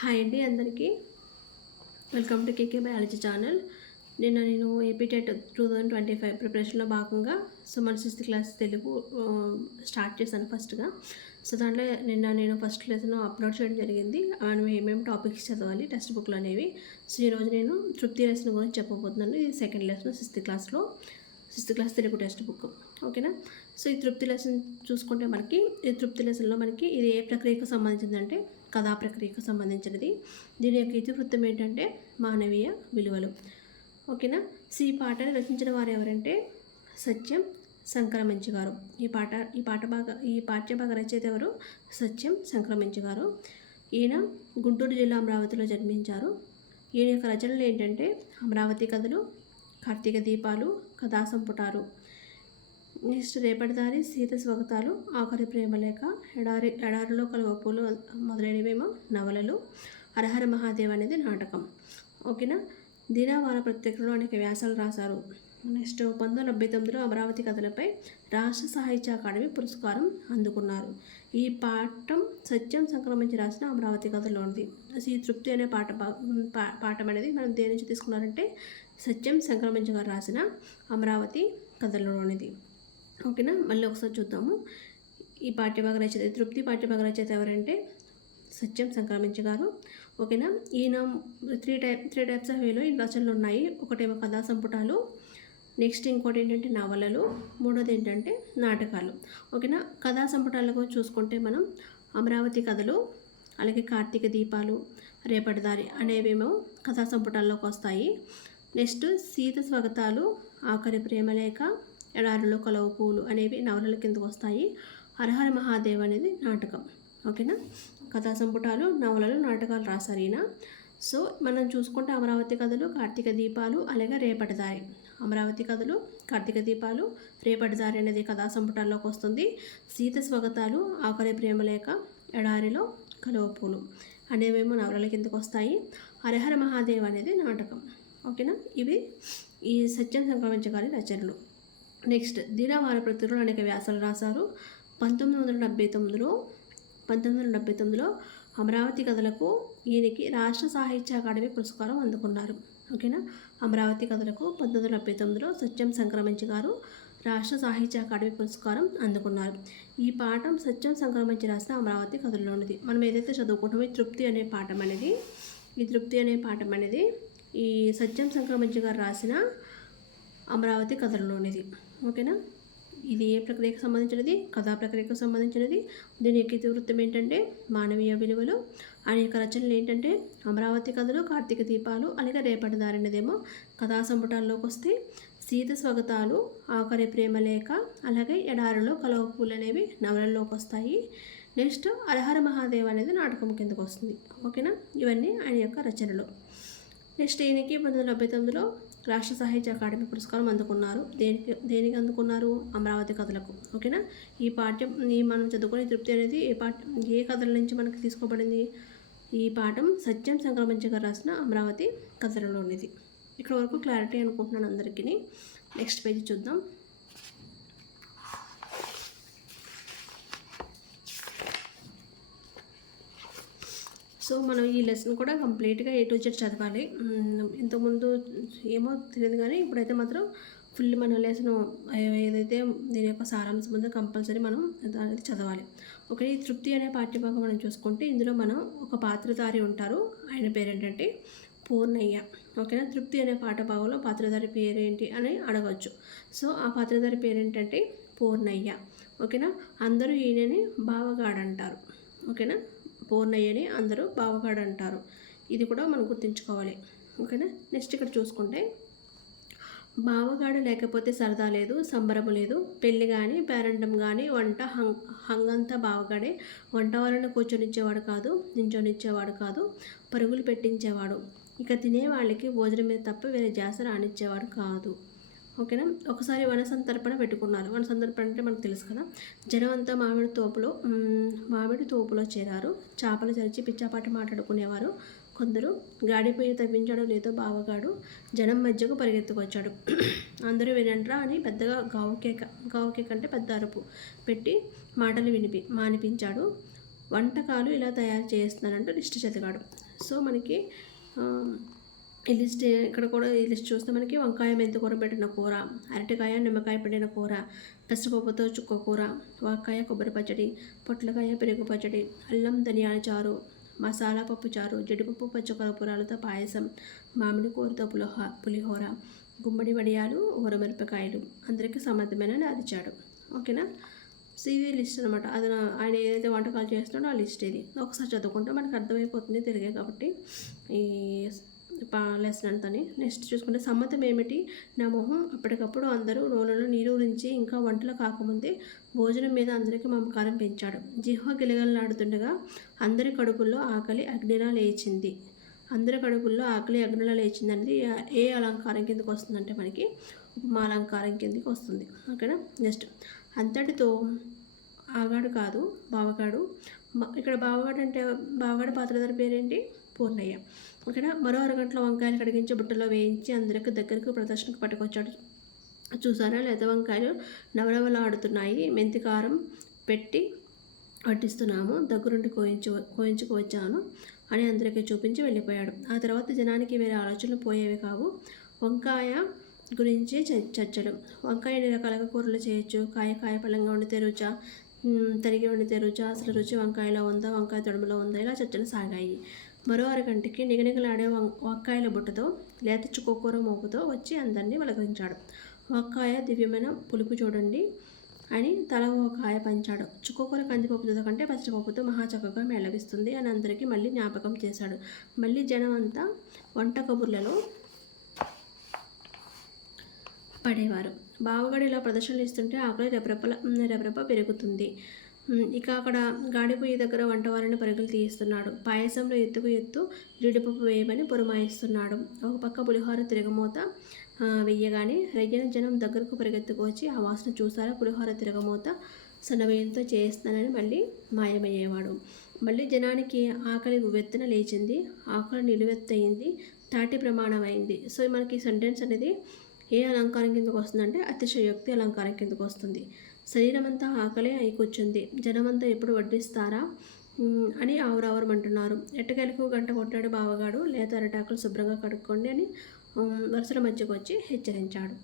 Hi అండి అందరికీ. Welcome to KK biology channel. నేను ఏపీ టెట్ 2025 ప్రిపరేషన్లో భాగంగా మన 6th క్లాస్ తెలుగు స్టార్ట్ చేశాను ఫస్ట్గా. దాంట్లో నేను ఫస్ట్ లెసన్ అప్లోడ్ చేయడం జరిగింది. మనం ఏమేమి టాపిక్స్ చదవాలి టెక్స్ట్ బుక్లు అనేవి. ఈరోజు నేను తృప్తి లెసన్ గురించి చెప్పబోతున్నాను. ఇది second lesson 6th class Telugu text book. ఓకేనా. ఈ తృప్తి లెసన్ చూసుకుంటే ఈ తృప్తి లెసన్లో ఇది ఏ ప్రక్రియకు సంబంధించిందంటే కథా ప్రక్రియకు సంబంధించినది. దీని యొక్క ఇతివృత్తం ఏంటంటే మానవీయ విలువలు. ఓకేనా. ఈ పాటను రచించిన వారు ఎవరంటే సత్యం సంక్రమించి గారు. ఈ పాఠ్యభాగ రచయిత ఎవరు? సత్యం సంక్రమించి గారు. ఈయన గుంటూరు జిల్లా అమరావతిలో జన్మించారు. ఈయన యొక్క రచనలు ఏంటంటే అమరావతి కథలు, కార్తీక దీపాలు, కథా సంపుటాలు, నెక్స్ట్ రేపటిదారి, సీత స్వాగతాలు, ఆఖరి ప్రేమలేఖ, ఎడారిలో కలువ పూలు మొదలైనవేమో నవలలు, హరహర మహాదేవ్ అనేది నాటకం. ఓకేనా. దినవార పత్రికలో అనేక వ్యాసాలు రాశారు. నెక్స్ట్ 1979లో అమరావతి కథలపై రాష్ట్ర సాహిత్య అకాడమీ పురస్కారం అందుకున్నారు. ఈ పాఠం సత్యం సంక్రమించి రాసిన అమరావతి కథలో ఉంది. ఈ తృప్తి అనే పాఠం అనేది మనం దేని నుంచి తీసుకున్నారంటే సత్యం సంక్రమించి గారు రాసిన అమరావతి కథలోనిది. ఓకేనా. మళ్ళీ ఒకసారి చూద్దాము. ఈ పాఠ్యభాగ రచయిత తృప్తి పాఠ్యభాగ రచయిత ఎవరంటే సత్యం సంక్రమించి గారు. ఓకేనా. ఈయన త్రీ టైప్స్ ఆఫ్ వేలో ఈ రచనలు ఉన్నాయి. ఒకటేమో కథా సంపుటాలు, నెక్స్ట్ ఇంకోటి ఏంటంటే నవలలు, మూడోది ఏంటంటే నాటకాలు. ఓకేనా. కథా సంపుటాలకు చూసుకుంటే మనం అమరావతి కథలు, అలాగే కార్తీక దీపాలు, రేపటిదారి అనేవేమో కథా సంపుటాల్లోకి వస్తాయి. నెక్స్ట్ సీత స్వాగతాలు, ఆఖరి ప్రేమలేఖ, ఎడారిలో కలువ పూలు అనేవి నవలల కిందకు వస్తాయి. హరహర మహాదేవ్ అనేది నాటకం. ఓకేనా. కథా సంపుటాలు, నవలలు, నాటకాలు రాశారు ఈయన. మనం చూసుకుంటే అమరావతి కథలు, కార్తీక దీపాలు, అలాగే రేపటిదారి. అమరావతి కథలు, కార్తీక దీపాలు, రేపటిదారి అనేది కథా సంపుటాల్లోకి వస్తుంది. సీత స్వాగతాలు, ఆఖరి ప్రేమలేఖ, ఎడారిలో కలువ పూలు అనేవేమో నవలల కిందకు వస్తాయి. హరహర మహాదేవ్ అనేది నాటకం. ఓకేనా. ఇవి ఈ సత్యం సంక్రమించి గారి రచనలు. నెక్స్ట్ దినవార పత్రికలో అనేక వ్యాసాలు రాశారు. 1979లో అమరావతి కథలకు ఈయనకి రాష్ట్ర సాహిత్య అకాడమీ పురస్కారం అందుకున్నారు. ఓకేనా. అమరావతి కథలకు 1979లో సత్యం సంక్రమించి గారు రాష్ట్ర సాహిత్య అకాడమీ పురస్కారం అందుకున్నారు. ఈ పాఠం సత్యం సంక్రమించి రాసిన అమరావతి కథలోనిది. మనం ఏదైతే చదువుకుంటామో ఈ తృప్తి అనే పాఠం అనేది ఈ సత్యం సంక్రమించి గారు రాసిన అమరావతి కథలోనిది. ఓకేనా. ఇది ఏ ప్రక్రియకు సంబంధించినది? కథా ప్రక్రియకు సంబంధించినది. దీని యొక్క ఇతివృత్తం ఏంటంటే మానవీయ విలువలు. అనేక రచనలు ఏంటంటే అమరావతి కథలు, కార్తీక దీపాలు, అలాగే రేపటిదారి అనేదేమో కథా సంపుటాల్లోకి వస్తే, సీత స్వాగతాలు, ఆఖరి ప్రేమలేఖ, అలాగే ఎడారిలో కలువ పూలు అనేవి నవలల్లోకి వస్తాయి. నెక్స్ట్ హరహర మహాదేవ్ అనేది నాటకం కిందకు వస్తుంది. ఓకేనా. ఇవన్నీ ఆయన యొక్క రచనలు. నెక్స్ట్ ఈయనకి 1979లో రాష్ట్ర సాహిత్య అకాడమీ పురస్కారం అందుకున్నారు. దేనికి అందుకున్నారు? అమరావతి కథలకు. ఓకేనా. మనం చదువుకునే తృప్తి అనేది ఏ కథల నుంచి మనకి తీసుకోబడింది? ఈ పాఠం సత్యం సంక్రమించి గారు రాసిన అమరావతి కథలలోనిది. ఇక్కడ వరకు క్లారిటీ అనుకుంటున్నాను అందరికీ. నెక్స్ట్ పేజీ చూద్దాం. మనం ఈ లెసన్ కూడా కంప్లీట్గా A to Z చదవాలి. ఇంతకుముందు ఏమో తెలియదు కానీ ఇప్పుడైతే మాత్రం ఫుల్ మన లెసన్ ఏదైతే దీని యొక్క సారాంశం ఉందో కంపల్సరీ మనం దానికి చదవాలి. ఓకే. ఈ తృప్తి అనే పాఠ్యభాగం మనం చూసుకుంటే ఇందులో మనం ఒక పాత్రధారి ఉంటారు. ఆయన పేరేంటంటే పూర్ణయ్య. ఓకేనా. తృప్తి అనే పాఠభాగంలో పాత్రధారి పేరేంటి అని అడగవచ్చు. ఆ పాత్రధారి పేరేంటంటే పూర్ణయ్య. ఓకేనా. అందరూ ఈయనని బావగాడంటారు. ఓకేనా. పూర్ణయ్యని అందరూ బావగాడు అంటారు. ఇది కూడా మనం గుర్తుంచుకోవాలి. ఓకేనా. నెక్స్ట్ ఇక్కడ చూసుకుంటే బావగాడు లేకపోతే సరదా లేదు, సంబరము లేదు, పెళ్ళి కానీ పేరంటం కానీ వంట హంగంతా బావగాడే. వంట వాళ్ళని కూర్చొనిచ్చేవాడు కాదు, నించొనిచ్చేవాడు కాదు, పరుగులు పెట్టించేవాడు. ఇక తినే వాళ్ళకి భోజనం మీద తప్ప వేరే జాస రానిచ్చేవాడు కాదు. ఓకేనా. ఒకసారి వన సంతర్పణ పెట్టుకున్నారు. వన సంతర్పణ అంటే మనకు తెలుసు కదా. జనం అంతా మామిడి తోపులో చేరారు. చేపలు చరిచి పిచ్చాపాటి మాట్లాడుకునేవారు. కొందరు గాడిపోయి తప్పించాడో లేదో బావగాడు జనం మధ్యకు పరిగెత్తుకొచ్చాడు. అందరూ వినంట్రా అని పెద్దగా గావు కేక అంటే పెద్ద అరుపు పెట్టి మాటలు మానిపించాడు. వంటకాలు ఇలా తయారు చేస్తున్నానంటూ లిస్ట్ చదివాడు. సో మనకి ఈ లిస్ట్ ఇక్కడ కూడా ఈ లిస్ట్ చూస్తే మనకి వంకాయ మెంతికూర పెట్టిన కూర, అరటికాయ నిమ్మకాయ పెట్టిన కూర, పెసరపప్పుతో చుక్క కూర, వంకాయ కొబ్బరి పచ్చడి, పొట్లకాయ పెరుగు పచ్చడి, అల్లం ధనియాల చారు, మసాలా పప్పు చారు, జీడిపప్పు పచ్చకర్పూరాలతో పాయసం, మామిడి కూరతో పులిహోర, గుమ్మడి వడియాలు, ఊరమిరపకాయలు అందరికీ సమర్థమైన అరిచాడు. ఓకేనా. సో ఇది లిస్ట్ అనమాట. అది ఆయన ఏదైతే వంటకాలు చేస్తున్నాడో ఆ లిస్ట్ ఇది. ఒకసారి చదువుకుంటే మనకు అర్థమైపోతుంది తెలుగే కాబట్టి ఈ లెసన్ అంతని. నెక్స్ట్ చూసుకుంటే సమ్మతం ఏమిటి? నా మొహం అప్పటికప్పుడు అందరూ నూనెలో నీరు గురించి ఇంకా వంటలు కాకముందే భోజనం మీద అందరికీ మమకారం పెంచాడు. జిహ్వ గిలగలలాడుతుండగా అందరి కడుపుల్లో ఆకలి అగ్నిలా లేచింది. అందరి కడుపుల్లో ఆకలి అగ్నిలా లేచింది అనేది ఏ అలంకారం కిందకి వస్తుందంటే మనకి ఉపమా అలంకారం కిందకి వస్తుంది. ఓకేనా. నెక్స్ట్ అంతటితో ఆగాడు కాదు బావగాడు. ఇక్కడ బావగాడు అంటే బావగాడు పాత్రధారి పేరేంటి? పూర్ణయ్య. ఇక్కడ మరో అరగంటలో వంకాయలు కడిగించి బుట్టలో వేయించి అందరికి దగ్గరకు ప్రదర్శనకు పట్టుకొచ్చాడు. చూసారా, లేత వంకాయలు నవనవలాడుతున్నాయి, మెంతికారం పెట్టి వడ్డిస్తున్నాము, దగ్గరుండి కోయించుకు అని అందరికీ చూపించి వెళ్ళిపోయాడు. ఆ తర్వాత జనానికి వేరే ఆలోచనలు పోయేవి కావు. వంకాయ గురించి చర్చలు. వంకాయ ఎన్ని రకాలుగా కూరలు చేయొచ్చు, కాయ పళ్ళంగా వండితే రుచా, తరిగి వండితే రుచా, అసలు రుచి వంకాయలో ఉందా, వంకాయ తొడుములో ఉందా, ఇలా చర్చలు సాగాయి. మరో అరగంటకి నిగనిగలాడే వంకాయల బుట్టతో లేత చుక్కకూర మోపుతో వచ్చి అందరినీ పలకరించాడు. వంకాయ దివ్యమైన పులుపు చూడండి అని తల ఒక కాయ పంచాడు. చుక్కకూర కందిపప్పుతో కంటే పచ్చపప్పుతో మహాచక్కగా మేళవిస్తుంది అని అందరికీ మళ్ళీ జ్ఞాపకం చేశాడు. మళ్ళీ జనం అంతా వంట కబుర్లలో పడేవారు. బావగాడు ఇలా ప్రదర్శనలు ఇస్తుంటే ఆకలి రెపరెప పెరుగుతుంది. ఇక అక్కడ గాడిపోయి దగ్గర వంటవారిని పరుగులు తీయిస్తున్నాడు. పాయసంలో ఎత్తు జీడిపప్పు వేయమని పురమాయిస్తున్నాడు. ఒక పక్క పులిహోర తిరగమూత వెయ్యగానే రయ్యన జనం దగ్గరకు పరిగెత్తుకు వచ్చి ఆ వాసన చూసారా, పులిహోర తిరగమూత సన్నవేయంతో చేస్తానని మళ్ళీ మాయమయ్యేవాడు. మళ్ళీ జనానికి ఆకలి ఉవ్వెత్తున లేచింది, ఆకలి నిలువెత్తయింది, తాటి ప్రమాణమైంది. సో మనకి సెంటెన్స్ అనేది ఏ అలంకారం కిందకు వస్తుందంటే అతిశయోక్తి అలంకారం కిందకు వస్తుంది. శరీరం అంతా ఆకలే అయి కూర్చుంది. జనమంతా ఎప్పుడు వడ్డిస్తారా అని ఆవురావరమంటున్నారు. ఎట్టకేలకు గంట కొట్టాడు బావగాడు. లేత అరటాకులు శుభ్రంగా కడుక్కోండి అని వరుసల మధ్యకు వచ్చి హెచ్చరించాడు.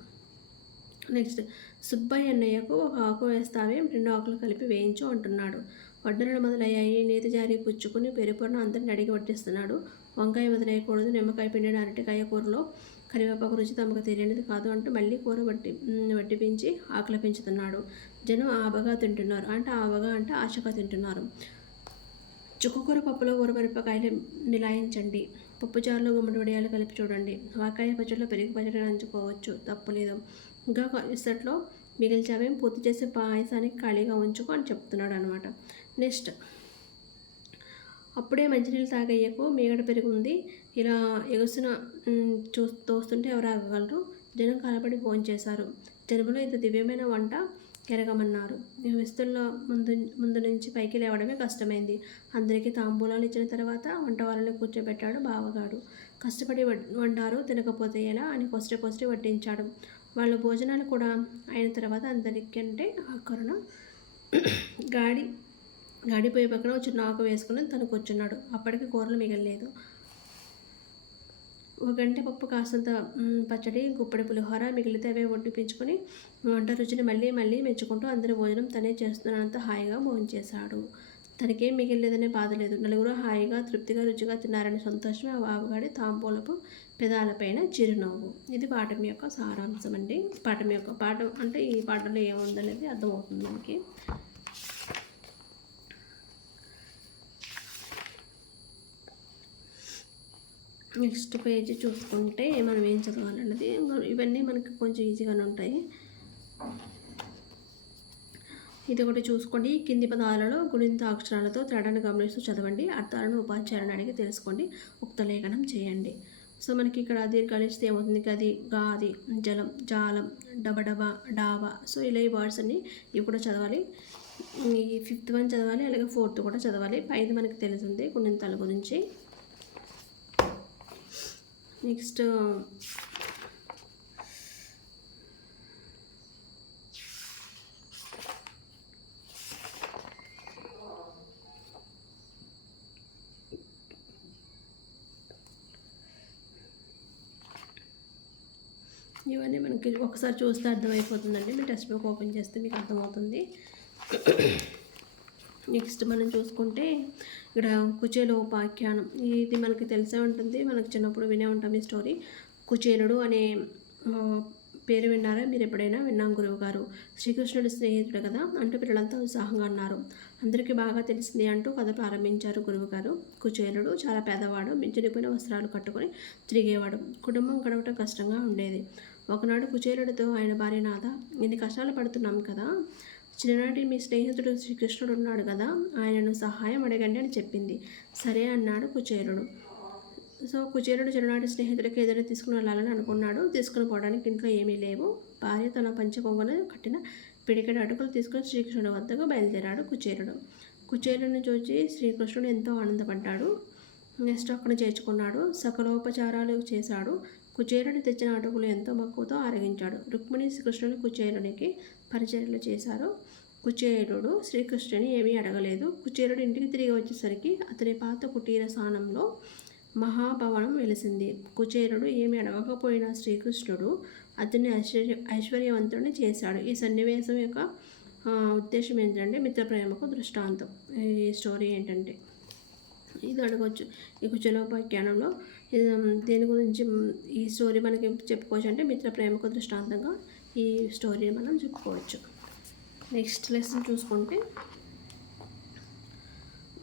నెక్స్ట్ సుబ్బయ్య అన్నయ్యకు ఒక ఆకు వేస్తావే, 2 ఆకులు కలిపి వేయించు అంటున్నాడు. వడ్డనలు మొదలయ్యాయి. నేతి జారి పుచ్చుకుని పెరుపును అందరిని అడిగి వడ్డిస్తున్నాడు. వంకాయ మొదలయ్యకూడదు, నిమ్మకాయ పిండిన అరటికాయ కూరలో కరివేపాకు రుచి తమకు తెలియనిది కాదు అంటూ మళ్ళీ కూర వడ్డిపించి ఆకలి పెంచుతున్నాడు. జనం ఆబగా తింటున్నారు. ఆబగా అంటే ఆశగా తింటున్నారు. చుక్కకూర పప్పులో ఊరమిరపకాయలు మిలాయించండి, పప్పుచారులో గుమ్మడి వడియాలు కలిపి చూడండి, వాకాయ పచ్చడిలో పెరుగు పచ్చడి నంచుకోవచ్చు, తప్పులేదు. ఇంకా ఇస్తట్లో మిగిల్చావేం, పూర్తి చేసే పాయసానికి ఖాళీగా ఉంచుకో అని చెప్తున్నాడు అనమాట. నెక్స్ట్ అప్పుడే మంచినీళ్ళు తాగయ్యకు మీగడ పెరుగుంది, ఇలా ఎగుసిన తోస్తుంటే ఎవరు ఆగగలరు. జనం కలపడి భోంచేశారు. జనములో ఇంత దివ్యమైన వంట ఎరగమన్నారు. విస్తుల్లో ముందు నుంచి పైకి లేవడమే కష్టమైంది. అందరికీ తాంబూలాలు ఇచ్చిన తర్వాత వంట వాళ్ళని కూర్చోబెట్టాడు బావగాడు. కష్టపడి వండారు, తినకపోతే ఎలా అని కొసరి వడ్డించాడు. వాళ్ళ భోజనాలు కూడా అయిన తర్వాత అందరికంటే ఆకరణ గాడిపోయే పక్కన చిన్న ఆకు వేసుకుని తను కూర్చున్నాడు. అప్పటికి కూరలు మిగలలేదు. ఒక గంట పప్పు, కాసంత పచ్చడి, గుప్పడి పులిహోర మిగిలితే అవే వడ్డిపించుకొని వంట రుచిని మళ్ళీ మెచ్చుకుంటూ అందరి భోజనం తనే చేస్తున్నంత హాయిగా భోంచేశాడు. తనకేం మిగిలేదనే బాధ లేదు. నలుగురు హాయిగా తృప్తిగా రుచిగా తిన్నారనే సంతోషం ఆ బాబుగాడి తాంబూలపు పెదాలపైన చిరునవ్వు. ఇది పాఠం యొక్క సారాంశం అండి. పాఠం అంటే ఈ పాఠంలో ఏముందనేది అర్థమవుతుంది మనకి. నెక్స్ట్ పేజీ చూసుకుంటే మనం ఏం చదవాలన్నది ఇవన్నీ మనకి కొంచెం ఈజీగానే ఉంటాయి. ఇది ఒకటి చూసుకోండి. కింది పదాలలో గుణింత అక్షరాలతో తేడాను గమనిస్తూ చదవండి. అర్థాలను ఉపాధ్యాయులను అడిగి తెలుసుకోండి. ఉక్త లేఖనం చేయండి. సో మనకి ఇక్కడ దీర్ఘాలు ఇస్తే ఏమవుతుంది? గది, గాది, జలం, జాలం, డబడబ, డాబా. సో ఇలా ఈ వర్డ్స్ అన్ని ఇవి కూడా చదవాలి. ఈ 5th వన్ చదవాలి, అలాగే 4th కూడా చదవాలి. 5th మనకి తెలుస్తుంది గుణింతాల గురించి. నెక్స్ట్ ఇవన్నీ మనకి ఒకసారి చూస్తే అర్థమైపోతుందండి. మీ టెక్స్ట్ బుక్ ఓపెన్ చేస్తే మీకు అర్థమవుతుంది. నెక్స్ట్ మనం చూసుకుంటే ఇక్కడ కుచేలోపాఖ్యానం, ఇది మనకి తెలిసే ఉంటుంది, మనకు చిన్నప్పుడు వినే ఉంటాం ఈ స్టోరీ. కుచేలుడు అనే పేరు విన్నారా మీరు ఎప్పుడైనా? విన్నాం గురువు గారు. శ్రీకృష్ణుడి స్నేహితుడు కదా అంటూ పిల్లలంతా ఉత్సాహంగా అన్నారు. అందరికీ బాగా తెలిసింది అంటూ కథ ప్రారంభించారు గురువు గారు. కుచేలుడు చాలా పేదవాడు, మించిపోయిన వస్త్రాలు కట్టుకొని తిరిగేవాడు. కుటుంబం గడవటం కష్టంగా ఉండేది. ఒకనాడు కుచేలుడితో ఆయన భార్య నాథ, ఇన్ని కష్టాలు పడుతున్నాం కదా, చిన్ననాటి మీ స్నేహితుడు శ్రీకృష్ణుడు ఉన్నాడు కదా, ఆయనను సహాయం అడగండి అని చెప్పింది. సరే అన్నాడు కుచేలుడు. సో కుచేలుడు చిన్ననాటి స్నేహితుడికి ఏదైనా తీసుకుని వెళ్ళాలని అనుకున్నాడు. తీసుకుని పోవడానికి ఇంట్లో ఏమీ లేవు. భార్య తన పంచ కొంగున కట్టిన పిడికెడు అటుకులు తీసుకుని శ్రీకృష్ణుడి వద్దకు బయలుదేరాడు కుచేలుడు. కుచేలుడిని చూసి శ్రీకృష్ణుడు ఎంతో ఆనందపడ్డాడు. నెక్స్ట్ అక్కడ చేర్చుకున్నాడు. సకలోపచారాలు చేశాడు. కుచేలుడు తెచ్చిన అటుకులు ఎంతో మక్కువతో ఆరగించాడు. రుక్మిణి శ్రీకృష్ణుని కుచేలునికి పరిచర్యలు చేశారు. కుచేలుడు శ్రీకృష్ణుని ఏమీ అడగలేదు. కుచేలుడు ఇంటికి తిరిగి వచ్చేసరికి అతని పాత కుటీర స్థానంలో మహాభవనం వెలిసింది. కుచేలుడు ఏమి అడగకపోయినా శ్రీకృష్ణుడు అతన్ని ఐశ్వర్యవంతుడిని చేశాడు. ఈ సన్నివేశం యొక్క ఉద్దేశం ఏంటంటే మిత్ర ప్రేమకు దృష్టాంతం. ఈ స్టోరీ ఏంటంటే ఇది అడగవచ్చు. ఈ కుచేలోపాఖ్యానంలో దేని గురించి ఈ స్టోరీ మనకి చెప్పుకోవచ్చు అంటే మిత్ర ప్రేమకు దృష్టాంతంగా ఈ స్టోరీని మనం చెప్పుకోవచ్చు. నెక్స్ట్ లెసన్ చూసుకుంటే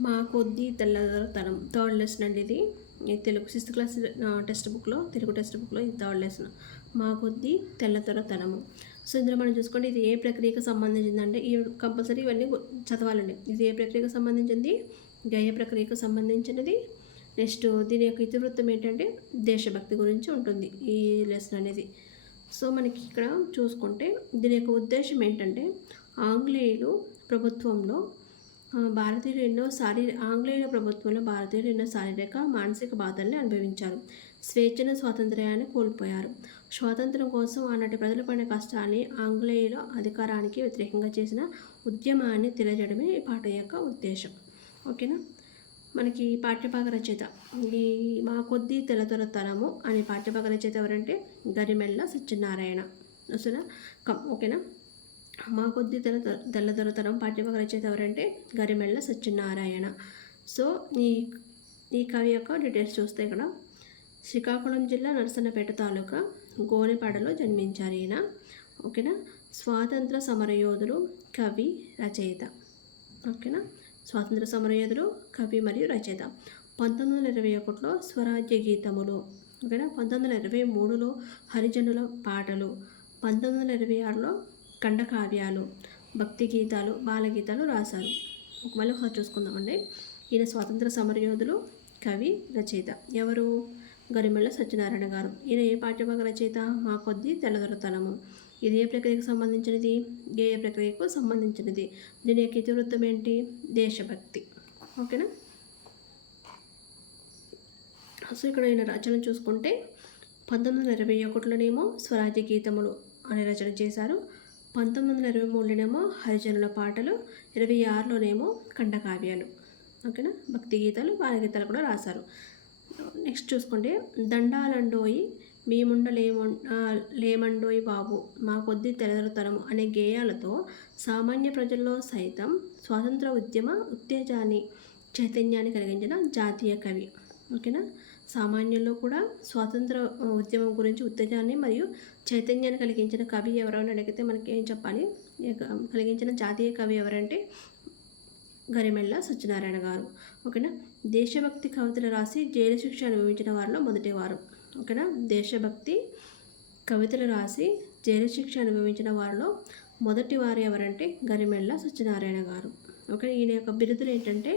మా కొద్ది తెల్లదొరతనం, థర్డ్ లెసన్ అండి ఇది. తెలుగు 6th క్లాస్ టెక్స్ట్ బుక్లో, తెలుగు టెక్స్ట్ బుక్లో ఇది థర్డ్ లెసన్. మా కొద్ది తెల్లదొరతనము. సో ఇందులో మనం చూసుకోండి ఇది ఏ ప్రక్రియకు సంబంధించిందంటే, ఈ కంపల్సరీ ఇవన్నీ చదవాలండి. ఇది ఏ ప్రక్రియకు సంబంధించింది? గేయ ప్రక్రియకు సంబంధించినది. నెక్స్ట్ దీని యొక్క ఇతివృత్తం ఏంటంటే దేశభక్తి గురించి ఉంటుంది ఈ లెసన్ అనేది. సో మనకి ఇక్కడ చూసుకుంటే దీని యొక్క ఉద్దేశం ఏంటంటే ఆంగ్లేయుల ప్రభుత్వంలో భారతీయులు ఎన్నో శారీరక మానసిక బాధల్ని అనుభవించారు. స్వేచ్ఛను స్వాతంత్ర్యాన్ని కోల్పోయారు. స్వాతంత్రం కోసం ఆనాటి ప్రజలు పడిన కష్టాన్ని, ఆంగ్లేయుల అధికారానికి వ్యతిరేకంగా చేసిన ఉద్యమాన్ని తెలియజేయడమే ఈ పాఠం యొక్క ఉద్దేశం. ఓకేనా? మనకి పాఠ్యభాగ రచయిత ఈ మా కొద్ది తెల్లదొరతనము అనే పాఠ్యభాగ రచయిత ఎవరంటే గరిమెళ్ళ సత్యనారాయణ. అసలు ఓకేనా? మా కొద్ది తెల్లదొరతనం పాఠ్యభాగ రచయిత ఎవరంటే గరిమెళ్ళ సత్యనారాయణ. సో ఈ కవి యొక్క డీటెయిల్స్ చూస్తే ఇక్కడ శ్రీకాకుళం జిల్లా నరసన్నపేట తాలూకా గోనెపాడలో జన్మించారు ఈయన. ఓకేనా? స్వాతంత్ర సమరయోధుడు, కవి, రచయిత. ఓకేనా? స్వాతంత్ర సమరయోధుడు, కవి మరియు రచయిత. 1921లో స్వరాజ్య గీతములు. ఓకేనా? 1923లో హరిజనుల పాటలు. 1926లో ఖండకావ్యాలు, భక్తి గీతాలు, బాలగీతాలు రాశారు. మళ్ళీ ఒకసారి చూసుకుందామండి. ఈయన స్వాతంత్ర సమరయోధులు, కవి, రచయిత. ఎవరు? గరిమెళ్ళ సత్యనారాయణ గారు. ఈయన ఏ పాఠ్యభాగ రచయిత? మా కొద్ది తెల్లదొరతనము. ఇది ఏ ప్రక్రియకు సంబంధించినది? గేయ ప్రక్రియకు సంబంధించినది. దీని యొక్క ఇతివృత్తం ఏంటి? దేశభక్తి. ఓకేనా? సో ఇక్కడ ఈయన రచన చూసుకుంటే 1921లోనేమో స్వరాజ్య గీతములు అనే రచన చేశారు. 1923లోనేమో హరిజనుల పాటలు. 26లోనేమో ఖండకావ్యాలు. ఓకేనా? భక్తి గీతాలు, బాలగీతాలు కూడా రాశారు. నెక్స్ట్ చూసుకుంటే దండాలండోయి మేముండ లేమండోయి బాబు, మా కొద్ది తెల్లదొరతనము అనే గేయాలతో సామాన్య ప్రజల్లో సైతం స్వాతంత్ర ఉద్యమ ఉత్తేజాన్ని, చైతన్యాన్ని కలిగించిన జాతీయ కవి. ఓకేనా? సామాన్యుల్లో కూడా స్వాతంత్ర ఉద్యమం గురించి ఉత్తేజాన్ని మరియు చైతన్యాన్ని కలిగించిన కవి ఎవరైనా అడిగితే మనకి ఏం చెప్పాలి? కలిగించిన జాతీయ కవి ఎవరంటే గరిమెళ్ళ సత్యనారాయణ గారు. ఓకేనా? దేశభక్తి కవితలు రాసి జైలు శిక్ష అనుభవించిన వారిలో మొదటివారు. ఓకేనా? దేశభక్తి కవితలు రాసి జైలు శిక్ష అనుభవించిన వారిలో మొదటి వారు ఎవరంటే గరిమెళ్ళ సత్యనారాయణ గారు. ఓకే. ఈయన యొక్క బిరుదులు ఏంటంటే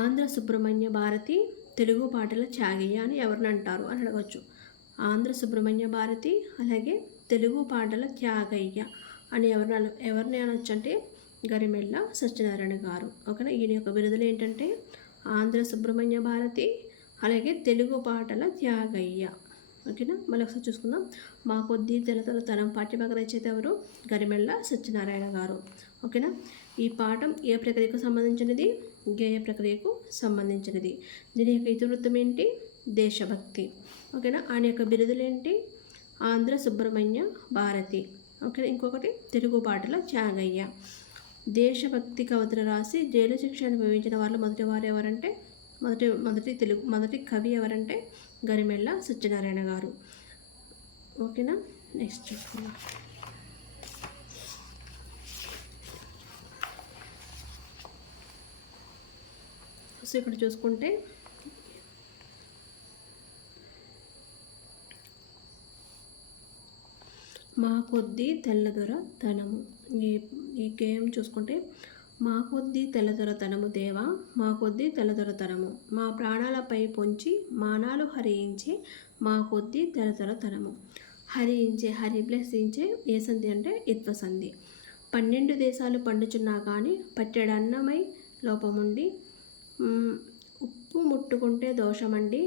ఆంధ్ర సుబ్రహ్మణ్య భారతి, తెలుగు పాటల త్యాగయ్య అని ఎవరిని అంటారు అని అడగచ్చు. ఆంధ్ర సుబ్రహ్మణ్య భారతి అలాగే తెలుగు పాటల త్యాగయ్య అని ఎవరిని అనొచ్చు అంటే గరిమెళ్ళ సత్యనారాయణ గారు. ఓకేనా? ఈయన యొక్క బిరుదులు ఏంటంటే ఆంధ్ర సుబ్రహ్మణ్య భారతి అలాగే తెలుగు పాటల త్యాగయ్య. ఓకేనా? మళ్ళీ ఒకసారి చూసుకుందాం. మా కొద్ది తెల్లదొరతనం పాఠ్యభాగ రచయిత ఎవరు? గరిమెళ్ళ సత్యనారాయణ గారు. ఓకేనా? ఈ పాఠం ఏ ప్రక్రియకు సంబంధించినది? గేయ ప్రక్రియకు సంబంధించినది. దీని యొక్క ఇతివృత్తం ఏంటి? దేశభక్తి. ఓకేనా? ఆయన యొక్క బిరుదులు ఏంటి? ఆంధ్ర సుబ్రహ్మణ్య భారతి. ఓకే, ఇంకొకటి తెలుగుబాటల త్యాగయ్య. దేశభక్తి కవితలు రాసి జైలు శిక్ష అనుభవించిన వాళ్ళు మొదటి ఎవరంటే మొదటి కవి ఎవరంటే గరిమెళ్ళ సత్యనారాయణ గారు. ఓకేనా, నెక్స్ట్ చూసుకుందాం. సో ఇక్కడ చూసుకుంటే మా కొద్దీ తెల్లదొరతనము, ఈ గేయం చూసుకుంటే మా కొద్దీ తెల్లదొరతనము దేవా, మా కొద్దీ తెల్లదొరతనము, మా ప్రాణాలపై పొంచి మానాలు హరించే మా కొద్దీ తెల్లదొరతనము. హరించే, బ్లెస్సించే ఏ సంధి అంటే ఇత్వ సంధి. 12 దేశాలు పండుచున్నా కానీ పట్టెడన్నమై లోపముండి, ఉప్పు ముట్టుకుంటే దోషమండి,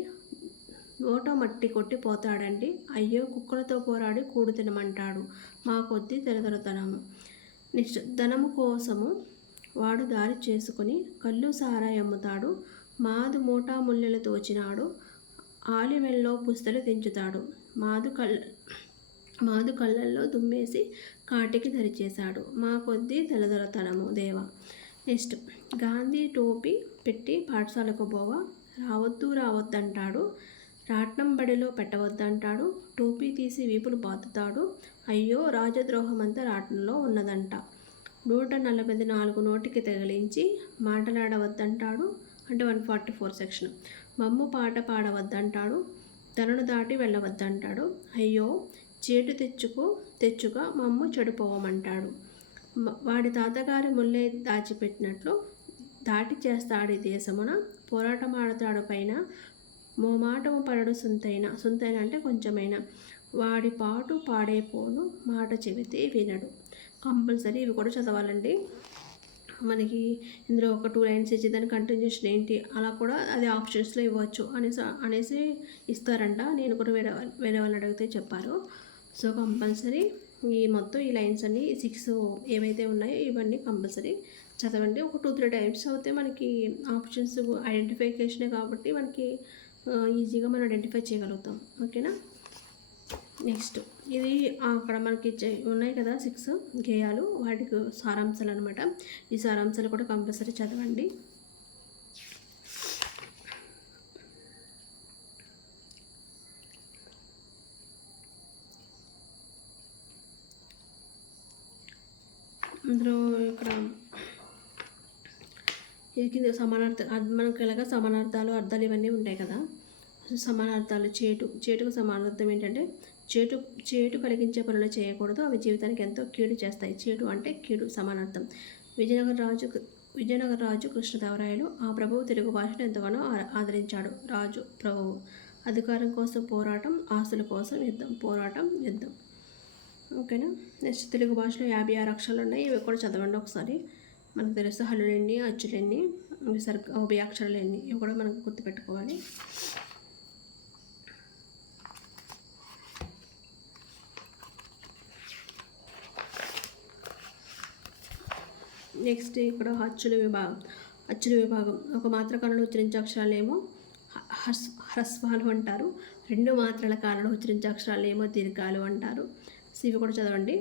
నోట మట్టి కొట్టి పోతాడండి, అయ్యో కుక్కలతో పోరాడి కూడు తినమంటాడు, మా కొద్దీ తెలదొరతనము. నెక్స్ట్, ధనము కోసము వాడు దారి చేసుకుని కళ్ళు సారాయి అమ్ముతాడు, మాదు మూటా ముల్లెలు తోచినాడు, ఆలిమెల్లో పుస్తలు తెంచుతాడు, మాదు కళ్ళల్లో దుమ్మేసి కాటికి దరిచేశాడు, మా కొద్దీ తెలదొరతనము దేవా. నెక్స్ట్, గాంధీ టోపీ పెట్టి పాఠశాలకు పోవా, రావద్దంటాడు, రాట్నం బడిలో పెట్టవద్దంటాడు, టోపీ తీసి వీపులు బాతుతాడు, అయ్యో రాజద్రోహమంతా రాట్నంలో ఉన్నదంట, 144 నోటికి తగిలించి మాటలాడవద్దంటాడు, అంటే 144 సెక్షన్. మమ్ము పాట పాడవద్దంటాడు, తనను దాటి వెళ్ళవద్దంటాడు, అయ్యో చేటు తెచ్చుగా మమ్ము చెడిపోవమంటాడు, వాడి తాతగారి ముల్లే దాచిపెట్టినట్లు దాటి చేస్తాడు దేశమున, పోరాటమాడతాడు పైన, మోమాటము పడడు సుంతైన అంటే కొంచెమైనా, వాడి పాటు పాడైపోను మాట చెబితే వినడు. కంపల్సరీ ఇవి కూడా చదవాలండి. మనకి ఇందులో ఒక 2 లైన్స్ ఇచ్చి దాని కంటిన్యూషన్ ఏంటి అలా కూడా అది ఆప్షన్స్లో ఇవ్వచ్చు అనేసి ఇస్తారంట. నేను కూడా వేరే వాళ్ళు అడిగితే చెప్పారు. సో కంపల్సరీ ఈ లైన్స్ అన్ని 6 ఏవైతే ఉన్నాయో ఇవన్నీ కంపల్సరీ చదవండి. ఒక 2-3 టైమ్స్ అయితే మనకి ఆప్షన్స్ ఐడెంటిఫికేషనే కాబట్టి మనకి ఈజీగా మనం ఐడెంటిఫై చేయగలుగుతాం. ఓకేనా, నెక్స్ట్ ఇది అక్కడ మనకి ఉన్నాయి కదా 6 గేయాలు, వాటికి సారాంశాలు అనమాట. ఈ సారాంశాలు కూడా కంపల్సరీ చదవండి. అందులో ఇక్కడ ఇది కింద మనకి ఇలాగా సమానార్థాలు అర్థాలు ఇవన్నీ ఉంటాయి కదా. సమానార్థాలు చేటుకు సమానార్థం ఏంటంటే చేటు కలిగించే పనులు చేయకూడదు, అవి జీవితానికి ఎంతో కీడు చేస్తాయి. చేటు అంటే కీడు సమానార్థం. విజయనగర రాజు కృష్ణదేవరాయలు ఆ ప్రభువు తెలుగు భాషను ఎంతగానో ఆదరించాడు. రాజు ప్రభువు అధికారం కోసం పోరాటం, ఆస్తుల కోసం యుద్ధం. ఓకేనా, నెక్స్ట్ తెలుగు భాషలో 56 అక్షరాలు ఉన్నాయి. ఇవి కూడా చదవండి ఒకసారి, మనకు తెలుసు హల్లులెన్ని, అచ్చులెన్ని, ఉభయాక్షరాలు ఎన్ని, ఇవి కూడా మనకు గుర్తుపెట్టుకోవాలి. నెక్స్ట్ ఇక్కడ అచ్చుల విభాగం. ఒక మాత్ర కాలంలో ఉచ్చరించే అక్షరాలేమో హ్రస్వాలు అంటారు, 2 మాత్రల కాలంలో ఉచ్చరించే అక్షరాలేమో దీర్ఘాలు అంటారు. సో ఇవి కూడా చదవండి.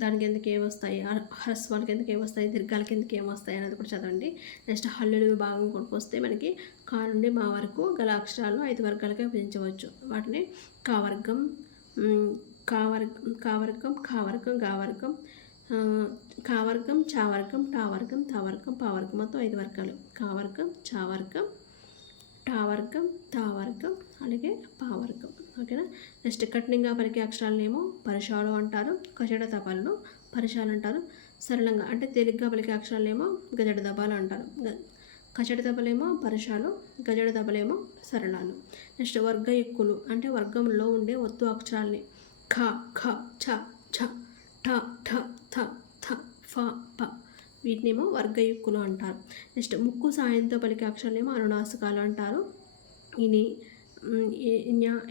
దానికి ఎందుకు ఏమొస్తాయి, హ్రస్వాలకి ఎందుకు ఏమొస్తాయి, దీర్ఘాలకి ఎందుకు ఏమొస్తాయి అనేది కూడా చదవండి. నెక్స్ట్ హల్లుల విభాగం కొనుక్కొస్తే మనకి కా నుండి మా వరకు గల అక్షరాలను 5 వర్గాలుగా విభజించవచ్చు. వాటిని కావర్గం, కావర్గం, చావర్గం, టావర్గం, పావర్గం, మొత్తం 5 వర్గాలు. కావర్గం, చావర్గం, టావర్గం, తావర్గం, అలాగే పావర్గం. ఓకేనా, నెక్స్ట్ కఠినంగా పలికే అక్షరాలనేమో పరుషాలు అంటారు, కచడ తపాలను పరుషాలు అంటారు. సరళంగా అంటే తేలిగ్గా పలికే అక్షరాలేమో గజడ దబాలు అంటారు. కచడ దబలేమో పరుషాలు, గజడ దబలేమో సరళాలు. నెక్స్ట్ వర్గ ఎక్కులు అంటే వర్గంలో ఉండే ఒత్తు అక్షరాలని ఖ, ఛ, ఛ, ఠ, ఠ, థ, థ, ఫ, ప, వీటినేమో వర్గయుక్కులు అంటారు. నెక్స్ట్ ముక్కు సాయంతో పలికే అక్షరాలేమో అనునాసికాలు అంటారు. ఇని,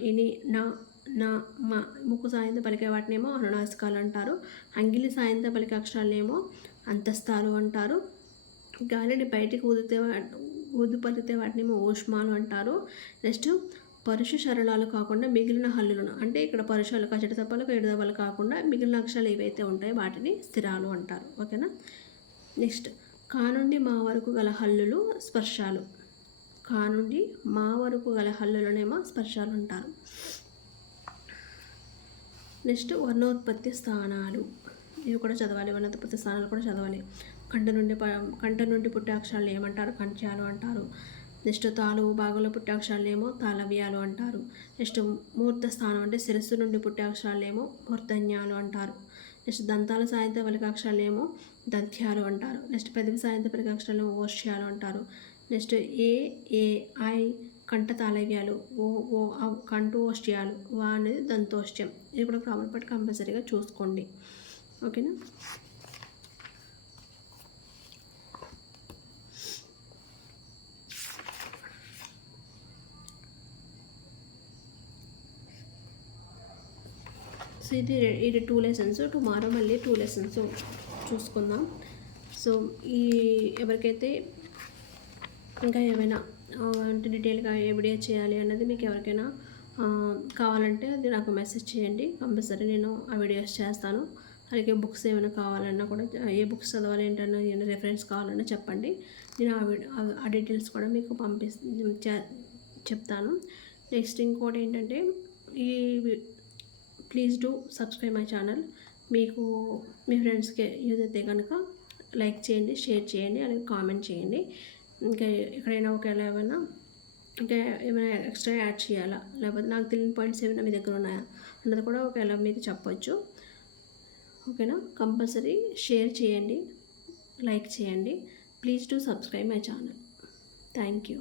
ఇని, నా, మా, ముక్కు సాయంతో పలికే వాటినేమో అనునాసికాలు అంటారు. అంగిలి సాయంతో పలికే అక్షరాలనేమో అంతస్తాలు అంటారు. గాలిని బయటికి ఊదిపలితే వాటినేమో ఊష్మాలు అంటారు. నెక్స్ట్ పరుష శరణాలు కాకుండా మిగిలిన హల్లులను, అంటే ఇక్కడ పరుషాలు కచట తప్పలకు ఏడు దెబ్బలు కాకుండా మిగిలిన అక్షరాలు ఏవైతే ఉంటాయో వాటిని స్థిరాలు అంటారు. ఓకేనా. నెక్స్ట్, కా నుండి మా వరకు గల హల్లులు స్పర్శాలు. కా నుండి మా వరకు గల హల్లులనేమో స్పర్శాలు అంటారు. నెక్స్ట్, వర్ణోత్పత్తి స్థానాలు. ఇవి కూడా చదవాలి, వర్ణోత్పత్తి స్థానాలు కూడా చదవాలి. కంఠ నుండి పుట్టే అక్షరాలు ఏమంటారు? కంఠ్యాలు అంటారు. నెక్స్ట్, తాలువు భాగంలో పుట్టే అక్షరాలు ఏమో తాళవ్యాలు అంటారు. నెక్స్ట్, మూర్త స్థానం అంటే శిరస్సు నుండి పుట్టే అక్షరాలు ఏమో మూర్ధన్యాలు అంటారు. నెక్స్ట్, దంతాల సాయంత్ర పలిక అక్షరాలు ఏమో దంత్యాలు అంటారు. నెక్స్ట్, పెదవి సాయంత్ర పలిక అక్షరాలు ఏమో ఓష్యాలు అంటారు. నెక్స్ట్, ఏ ఏ ఐ కంఠ తాళవ్యాలు, ఓ ఓ కంఠోష్ట్యాలు, వా అనేది దంతోష్ట్యం. ఇది కూడా గ్రామర్ పాటు కంపల్సరీగా చూసుకోండి. ఓకేనా. సో ఇది 2 లెసన్స్. టుమారో మళ్ళీ 2 లెసన్స్ చూసుకుందాం. సో ఎవరికైతే ఇంకా ఏమైనా అంటే డీటెయిల్గా ఏ వీడియో చేయాలి అన్నది మీకు ఎవరికైనా కావాలంటే అది నాకు మెసేజ్ చేయండి. కంపల్సరీ నేను ఆ వీడియోస్ చేస్తాను. అలాగే బుక్స్ ఏమైనా కావాలన్నా కూడా, ఏ బుక్స్ చదవాలి ఏంటన్నా ఏమైనా రెఫరెన్స్ కావాలన్నా చెప్పండి. నేను ఆ డీటెయిల్స్ కూడా మీకు చెప్తాను. నెక్స్ట్ ఇంకోటి ఏంటంటే, please do subscribe my channel. మీకు మీ ఫ్రెండ్స్కి యూజ్ అయితే కనుక లైక్ చేయండి, షేర్ చేయండి, అలాగే కామెంట్ చేయండి. ఇంకా ఎక్కడైనా ఒకవేళ ఇంకా ఏమైనా ఎక్స్ట్రా యాడ్ చేయాలా, లేకపోతే నాకు తెలియని పాయింట్స్ ఏమైనా మీ దగ్గర ఉన్నాయా అన్నది కూడా ఒకవేళ మీకు చెప్పొచ్చు. ఓకేనా. కంపల్సరీ షేర్ చేయండి, లైక్ చేయండి. Please do subscribe my channel. Thank you.